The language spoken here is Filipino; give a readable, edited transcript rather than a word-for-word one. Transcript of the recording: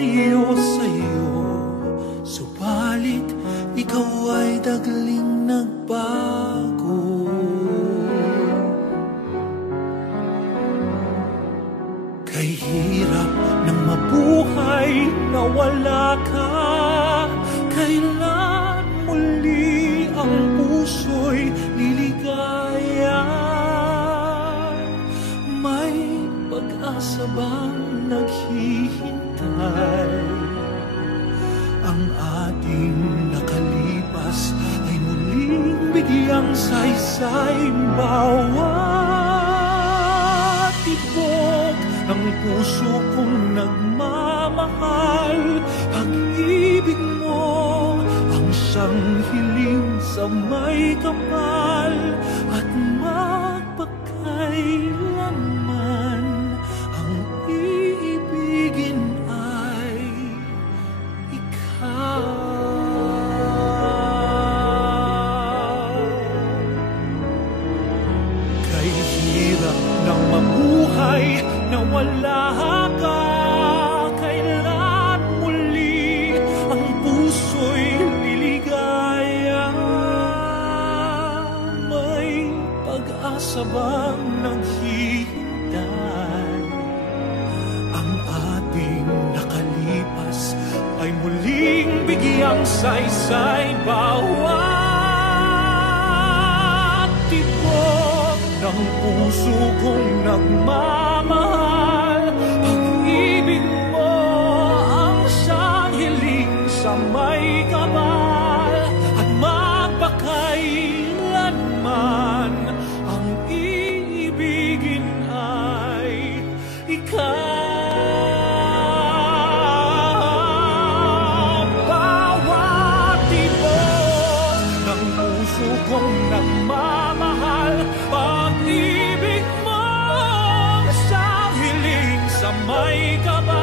lumayo sa'yo, subalit ikaw ay dagling nagbago. Kay hirap ng mabuhay na wala ka, kailan muli ang puso'y liligaya? May pag-asa bang naghihintay? Ang ating nakalipas ay muling bigyang saysay. Bawat tibok ng puso kong nagmamahal, pag-ibig mo ang siyang hiling sa may kapal, at magpakailanman ang iibigin ay ikaw. Kay hirap ng mabuhay na wala ka, kailan muli ang puso'y liligaya? May pag-asa bang naghihintay? Ang ating nakalipas ay muling bigyang saysay. Bawat tibok ng puso kong nagmamahal, pag-ibig mo ang siyang hiling sa may kapal, at magpakailanman ang iibigin ay ikaw. Bawat tibok ng puso kong nagmamahal, pag-ibig mo ang siyang hiling sa may kapal,